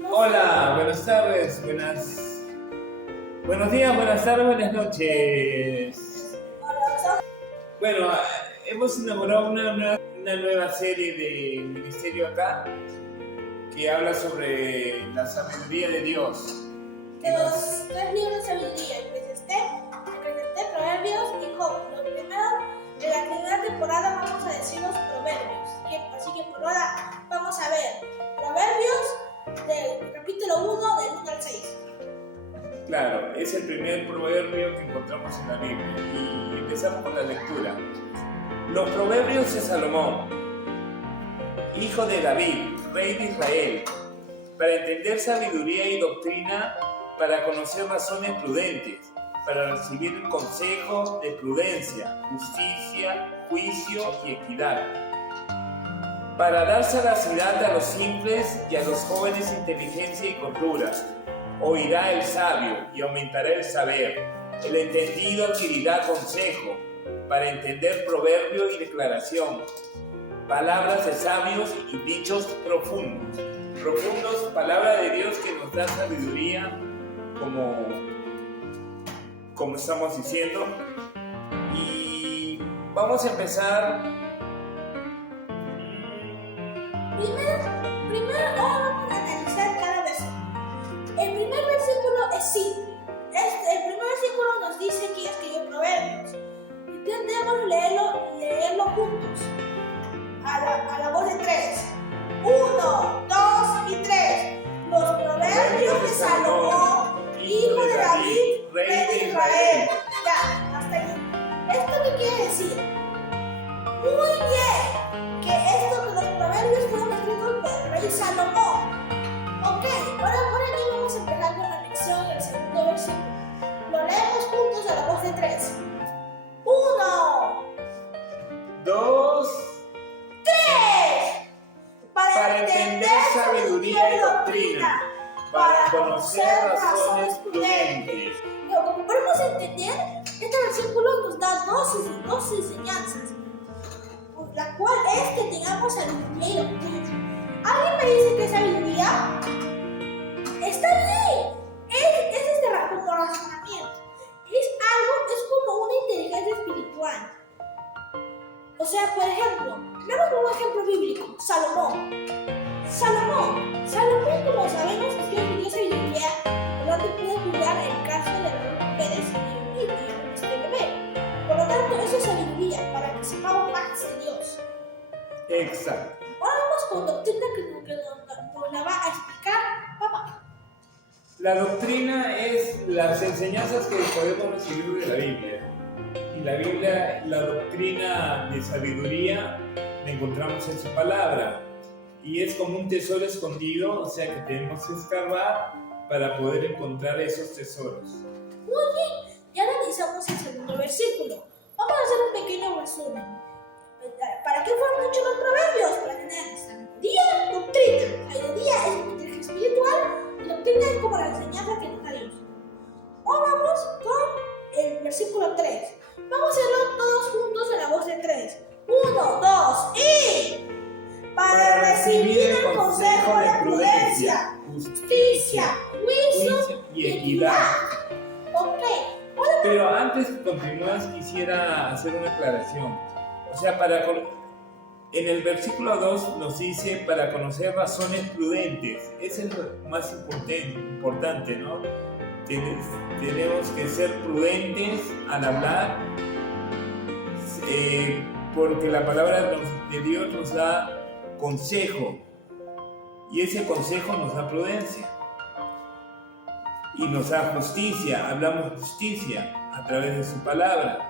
Hola, buenas tardes, buenos días, buenas tardes, buenas noches. Bueno, hemos inaugurado una nueva serie de ministerio acá que habla sobre la sabiduría de Dios. Los tres libros de sabiduría, Eclesiastés, Proverbios y Job. Lo primero, de la primera temporada vamos a decir los proverbios. Así que por ahora vamos a ver Proverbios del capítulo 1, del 1 al 6. Claro, es el primer proverbio que encontramos en la Biblia y empezamos con la lectura. Los proverbios de Salomón, hijo de David, rey de Israel, para entender sabiduría y doctrina, para conocer razones prudentes, para recibir el consejo de prudencia, justicia, juicio y equidad, para dar sagacidad a los simples y a los jóvenes inteligencia y cordura. Oirá el sabio y aumentará el saber. El entendido adquirirá consejo, para entender proverbio y declaración, palabras de sabios y dichos profundos. Palabra de Dios que nos da sabiduría, como estamos diciendo. Y vamos a empezar. Primero vamos a analizar cada versículo. El primer versículo es simple. El primer versículo nos dice que escribió Proverbios. Intentemos leerlo juntos. A la voz de tres. 1, 2 y 3. Los proverbios de Salomón, hijo de David, rey de Israel. Ya, hasta ahí. ¿Esto qué quiere decir? Muy bien, que los proverbios fueron escritos por el rey Salomón. Ok, ahora aquí vamos a empezar con la lección del segundo versículo. Lo leemos juntos a la voz de 3. 1, 2, 3. Para entender sabiduría y doctrina, para conocer razones prudentes. Como podemos entender, este versículo nos da dos enseñanzas, la cual es que tengamos sabiduría y doctrina. ¿Alguien me dice que es sabiduría? Está bien, es como razonamiento. Es como una inteligencia espiritual. O sea, por ejemplo, veamos un ejemplo bíblico, Salomón, como sabemos, escribió sabiduría, por lo tanto puede cuidar el caso de las mujeres y este bebé. Por lo tanto, eso es sabiduría, para que sepamos más de Dios. Exacto. Ahora vamos con doctrina que nos la va a explicar papá. La doctrina es las enseñanzas que podemos recibir de la Biblia. Y la doctrina de sabiduría la encontramos en su palabra. Y es como un tesoro escondido, o sea que tenemos que escarbar para poder encontrar esos tesoros. Muy bien, ya analizamos el segundo versículo. Vamos a hacer un pequeño resumen. ¿Para qué fueron hechos los proverbios? Para tener sabiduría y doctrina. Sabiduría es una inteligencia espiritual y doctrina es como la enseñanza que nos da Dios. Ahora vamos con el versículo 3. Vamos a hacerlo todos juntos en la voz de 3. 1, 2 y... Para recibir el consejo de prudencia, justicia, juicio y equidad. Ok. Pero antes de continuar quisiera hacer una aclaración. O sea, en el versículo 2 nos dice para conocer razones prudentes. Ese es lo más importante, ¿no? Tenemos que ser prudentes al hablar, porque la palabra de Dios nos da consejo, y ese consejo nos da prudencia y nos da justicia. Hablamos justicia a través de su palabra,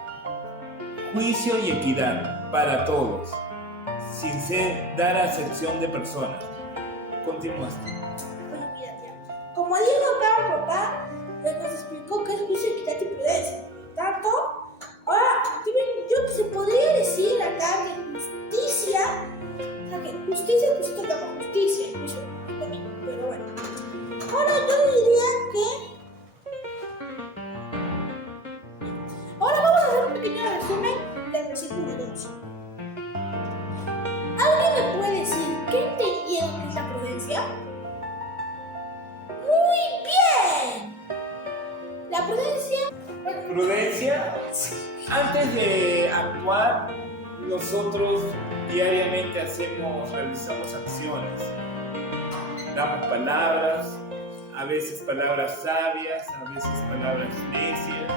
juicio y equidad para todos, sin dar acepción de personas. Continúas. Como dijo papá nos explicó qué es juicio, equidad y prudencia. Por lo tanto, ahora yo se podría decir acá que justicia, justicia, pues toca con justicia, y juicio también, pero bueno. Ahora yo diría que ahora vamos a hacer un pequeño resumen del versículo 2. ¿Alguien me puede decir qué entendieron que es la prudencia? Antes de actuar, nosotros diariamente realizamos acciones. Damos palabras, a veces palabras sabias, a veces palabras necias.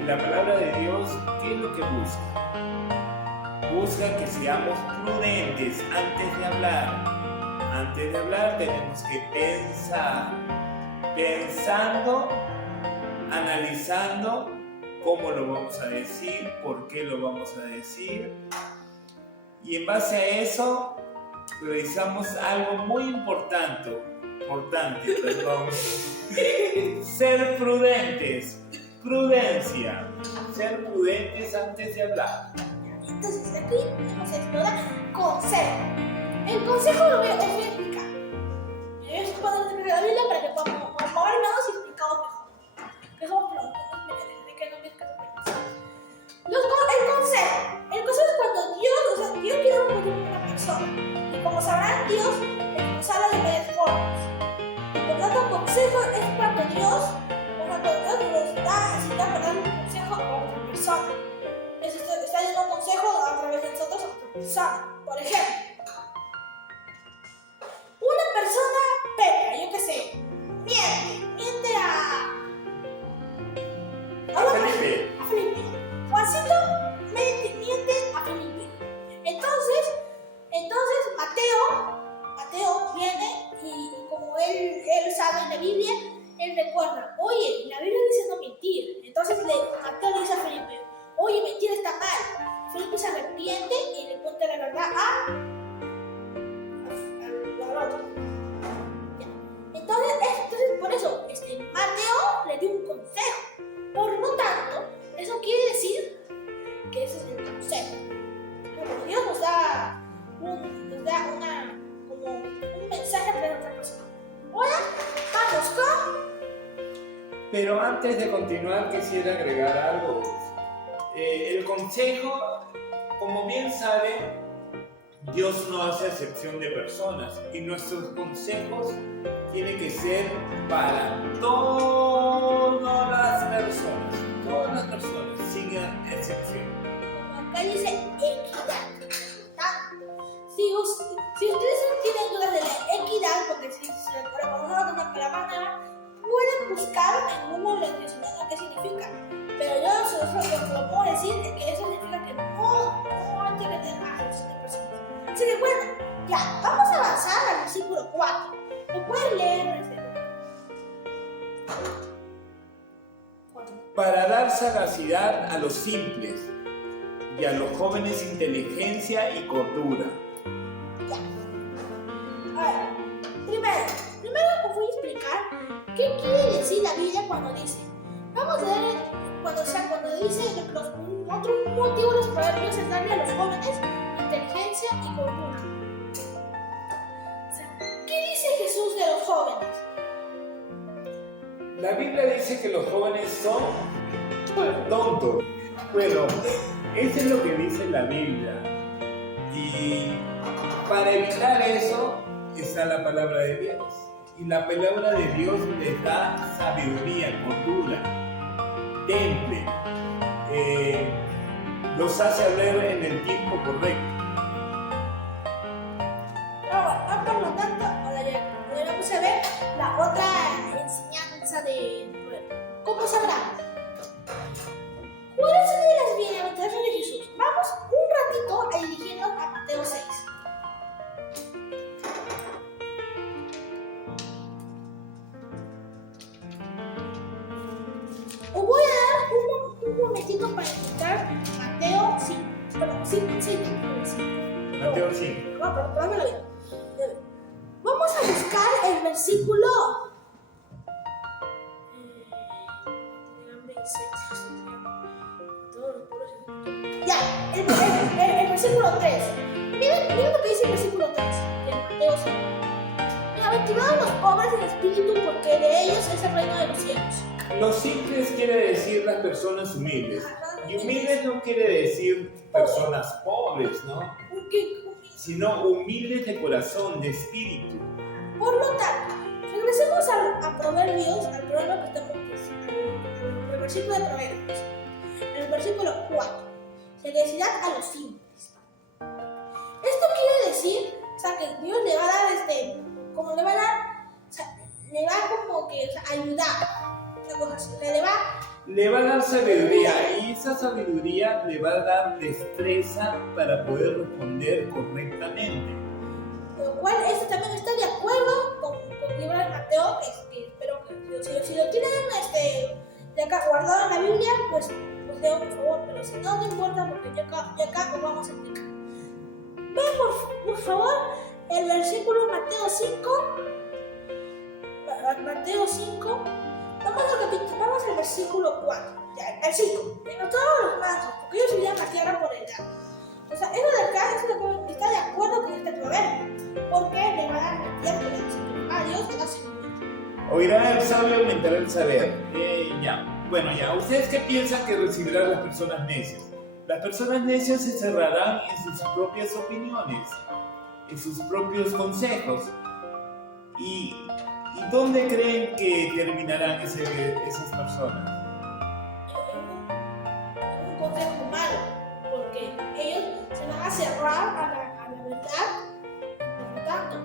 Y la palabra de Dios, ¿qué es lo que busca? Busca que seamos prudentes antes de hablar. Antes de hablar tenemos que pensar. Pensando, analizando cómo lo vamos a decir, por qué lo vamos a decir. Y en base a eso, realizamos algo muy importante, ser prudentes, prudencia, ser prudentes antes de hablar. Entonces aquí vamos a explorar consejo. El consejo lo voy a explicar. Yo voy a exponer la Biblia para que podamos mover menos y explicados mejor. Que somos preguntas, que no me caso. El consejo es cuando Dios quiere un con una persona. Y como sabrán, Dios nos habla de varias formas. Por lo tanto, consejo es cuando Dios nos da, si da para dar un consejo a otra persona. Está dando un consejo a través de nosotros a otra persona. Por ejemplo, una persona peca, yo qué sé, miente a Felipe. Juancito miente a Felipe. Entonces Mateo viene y como él sabe en la Biblia, él recuerda, oye, la Biblia dice no mentir. Entonces Mateo le dice a Felipe, oye, mentir está mal. Felipe se arrepiente y le cuenta la verdad al otro. Entonces por eso, Mateo le dio un consejo. Por lo tanto, eso quiere decir que ese es el consejo. Como Dios nos da un mensaje para otra persona. Ahora, vamos con... Pero antes de continuar, quisiera agregar algo. El consejo, como bien saben, Dios no hace excepción de personas y nuestros consejos tienen que ser para todas las personas, sin excepción. Como acá dice equidad. Si ustedes tienen dudas de la equidad, porque si se recuerdan una palabra, pueden buscar en Google el diccionario qué significa. Pero yo lo puedo decir es que eso significa que no hay que tener acepción de personas. Así que bueno, ya, vamos a avanzar al versículo 4. ¿Lo pueden leer? Para dar sagacidad a los simples y a los jóvenes inteligencia y cordura. Ya. A ver, primero os voy a explicar qué quiere decir la Biblia cuando dice. Vamos a ver cuando dice que otro motivo de los proverbios es darle a los jóvenes inteligencia y cordura. O sea, ¿qué dice Jesús de los jóvenes? La Biblia dice que los jóvenes son tontos. Bueno, eso es lo que dice la Biblia. Y para evitar eso está la palabra de Dios. Y la palabra de Dios les da sabiduría, cordura, temple. Los hace hablar en el tiempo correcto. Por lo tanto, ahora vamos a ver la otra enseñanza de ¿cómo sabrán? ¿Cuáles son las bienaventuranzas de Jesús? Vamos un ratito a dirigirnos a Mateo 6. Os voy a dar un momentito para encontrar Mateo 5. Perdón, 5. Mateo 5. Perdón, la vida. Vamos a buscar el versículo. Ya, el versículo 3. Miren lo que dice el versículo 3 de Mateo 5. Bienaventurados los pobres en espíritu, porque de ellos es el reino de los cielos. Los simples quiere decir las personas humildes. Y humildes no quiere decir personas pobres, ¿no? Sino humildes de corazón, de espíritu. Por lo tanto, regresemos a Proverbios, al proverbio que estamos al versículo de Proverbios. El versículo 4. Seriedad a los simples. Esto quiere decir, o sea, que Dios le va a dar, como le va a dar, o sea, le va como que, o sea, ayudar. Una cosa así, le va a dar sabiduría, y esa sabiduría le va a dar destreza para poder responder correctamente. Lo cual esto también está de acuerdo con el libro de Mateo, que espero que si lo tienen de acá guardado en la Biblia, pues leo por favor, pero si no, no importa porque ya acá lo vamos a explicar. Ven por favor el versículo Mateo 5. Mateo 5. Vamos al versículo 4. Ya, el 5. Pero todos los mansos, porque ellos vivían la tierra por el lado. O sea, eso de acá está de acuerdo con este proverbio, porque le va a dar la tierra a Dios que no se olvida. Oirá el sabio, aumentará el saber. Bueno, ¿ustedes qué piensan que recibirán las personas necias? Las personas necias se cerrarán en sus propias opiniones, en sus propios consejos. ¿Y dónde creen que terminarán esas personas? Un consejo malo, porque ellos se van a cerrar a la verdad, por lo tanto.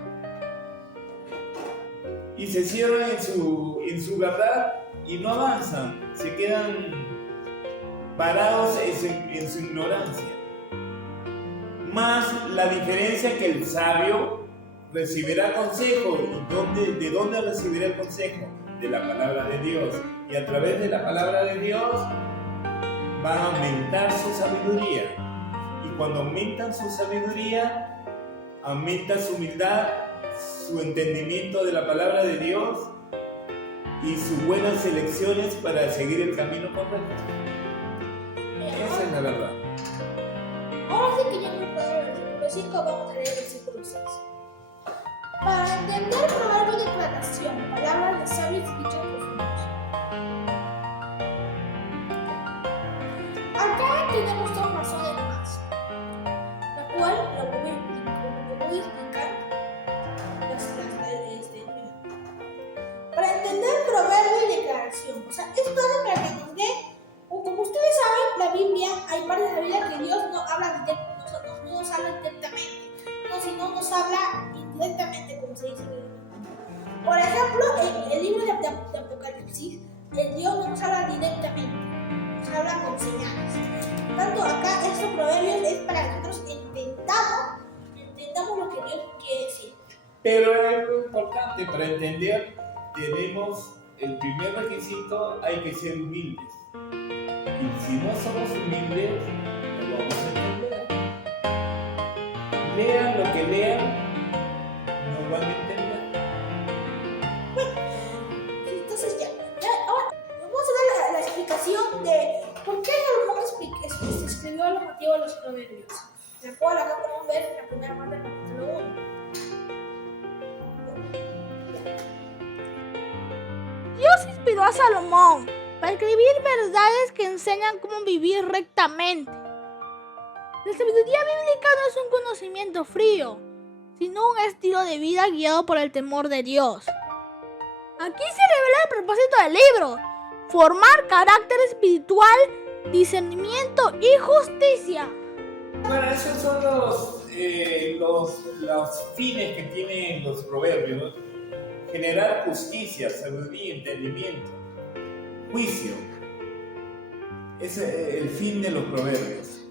Y se cierran en su verdad y no avanzan, se quedan parados en su ignorancia. Más la diferencia que el sabio recibirá consejo. ¿Y de dónde recibirá el consejo? De la palabra de Dios. Y a través de la palabra de Dios va a aumentar su sabiduría. Y cuando aumentan su sabiduría, aumenta su humildad, su entendimiento de la palabra de Dios y sus buenas elecciones para seguir el camino correcto. Esa es la verdad. Ahora sí que ya hemos pasado el versículo 5, vamos a leer el versículo 6. Para entender proverbio de declaración, palabras de sabios y dichos profundos. Acá tenemos dos razones más, la cual lo voy a explicar. Para entender proverbio y declaración, o sea, esto es para que nos dé, como ustedes saben, la Biblia, hay partes de la Biblia que Dios no nos habla directamente, sino nos habla indirectamente, como se dice en el libro. Por ejemplo, en el libro de Apocalipsis, el Dios no nos habla directamente, nos habla con señales. Tanto acá, estos proverbios es para que nosotros entendamos lo que Dios quiere decir. Pero es algo importante para entender. Tenemos el primer requisito, hay que ser humildes. Y si no somos humildes, no vamos a entender. Lean lo que lean, no van a entender. Bueno, entonces ahora vamos a dar la explicación de por qué Salomón escribió los motivos de los proverbios. La cual acá podemos ver en la primera parte del capítulo 1. Dios inspiró a Salomón para escribir verdades que enseñan cómo vivir rectamente. La sabiduría bíblica no es un conocimiento frío, sino un estilo de vida guiado por el temor de Dios. Aquí se revela el propósito del libro: formar carácter espiritual, discernimiento y justicia. Bueno, esos son los fines que tienen los proverbios, ¿no? Generar justicia, sabiduría, entendimiento, juicio. Ese es el fin de los proverbios.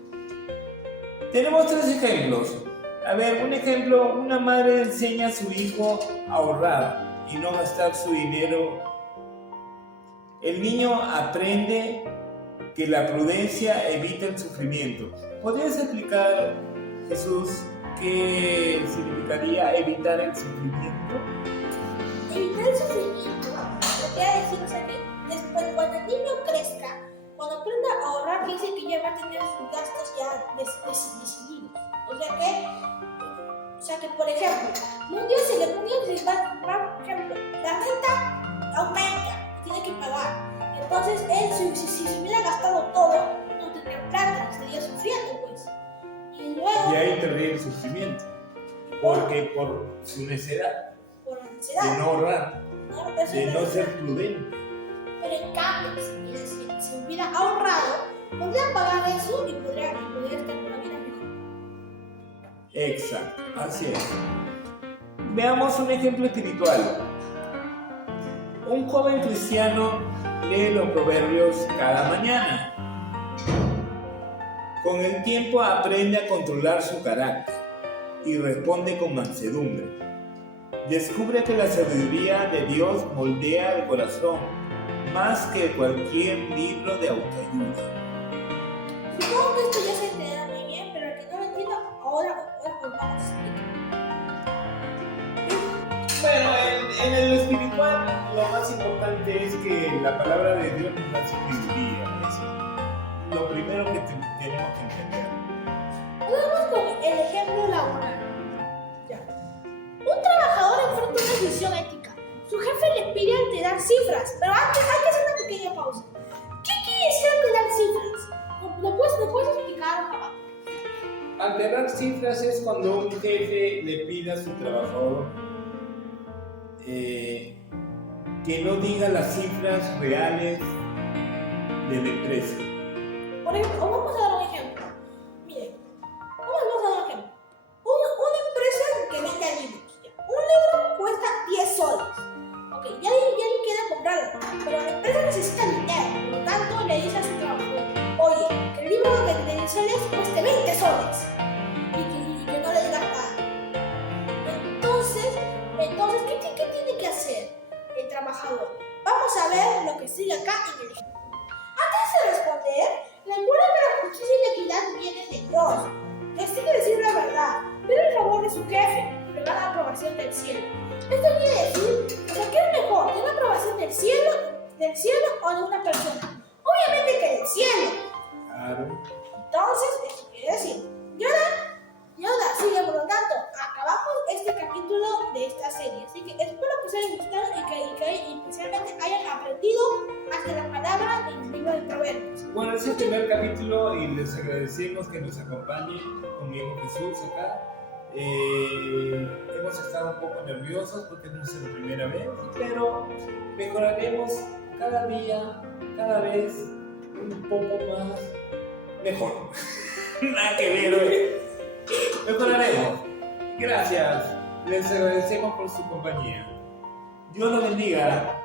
Tenemos 3 ejemplos. A ver, un ejemplo: una madre enseña a su hijo a ahorrar y no gastar su dinero. El niño aprende que la prudencia evita el sufrimiento. ¿Podrías explicar, Jesús, qué significaría evitar el sufrimiento? Evitar el sufrimiento, lo que quiere decir, o sea, que después, cuando el niño crezca, cuando aprenda a ahorrar, dice que ya va a tener sus gastos ya decididos. O sea que, por ejemplo, un día se va, por ejemplo, la renta aumenta, tiene que pagar. Entonces, él, si se hubiera gastado todo, no tendría plata, estaría sufriendo, pues. Y luego... Y ahí tendría el sufrimiento, porque por su necedad. De no ahorrar, de no ser prudente. Pero en cambio, si hubiera ahorrado, podrían pagar eso y podrían estar una vida mejor. Exacto, así es. Veamos un ejemplo espiritual. Un joven cristiano lee los proverbios cada mañana. Con el tiempo aprende a controlar su carácter y responde con mansedumbre. Descubre que la sabiduría de Dios moldea el corazón más que cualquier libro de autoayuda. Supongo que esto ya se entenderá muy bien, pero el que no lo entienda, ahora os vamos a explicar. Bueno, en el espiritual lo más importante es que la palabra de Dios nos da sabiduría. Es lo primero que tenemos que entender. Vamos con el ejemplo laboral. Ya. Un trabajador enfrenta una decisión ética. Su jefe le pide alterar cifras, pero antes hay que hacer una pequeña pausa. ¿Qué quiere decir alterar cifras? ¿Lo puedes explicar, papá? Alterar cifras es cuando un jefe le pide a su trabajador que no diga las cifras reales de la empresa. Por ejemplo, vamos a dar un ejemplo. Miren, vamos a dar un ejemplo. Una empresa que vende libros. ¿Ya? Un libro cuesta 10 soles. Ok, ya alguien quiere comprarlo, pero la empresa necesita dinero. Por lo tanto, le dice a su trabajador, oye, que el libro de 10 soles cueste 20 soles. Y que no le digas nada. Entonces, ¿qué tiene que hacer el trabajador? Vamos a ver lo que sigue acá en el ejemplo. Antes de responder, recuerda que la justicia y la equidad vienen de Dios. Decide decir la verdad, pero el favor de su jefe, le da la aprobación del cielo. Esto quiere decir, ¿qué es mejor? ¿Tener aprobación del cielo o de una persona? Obviamente que del cielo. Claro. Entonces, eso quiere decir, Yoda sigue, por lo tanto, acabamos este capítulo de esta serie. Así que espero que os haya gustado y que especialmente hayan aprendido hasta la palabra en el libro de Proverbios. Bueno, ese es el primer capítulo y les agradecemos que nos acompañen conmigo Jesús acá. Hemos estado un poco nerviosos porque es nuestra primera vez, pero mejoraremos cada día, cada vez un poco más mejor. Nada que ver hoy. Mejoraremos. Gracias. Les agradecemos por su compañía. Dios los bendiga.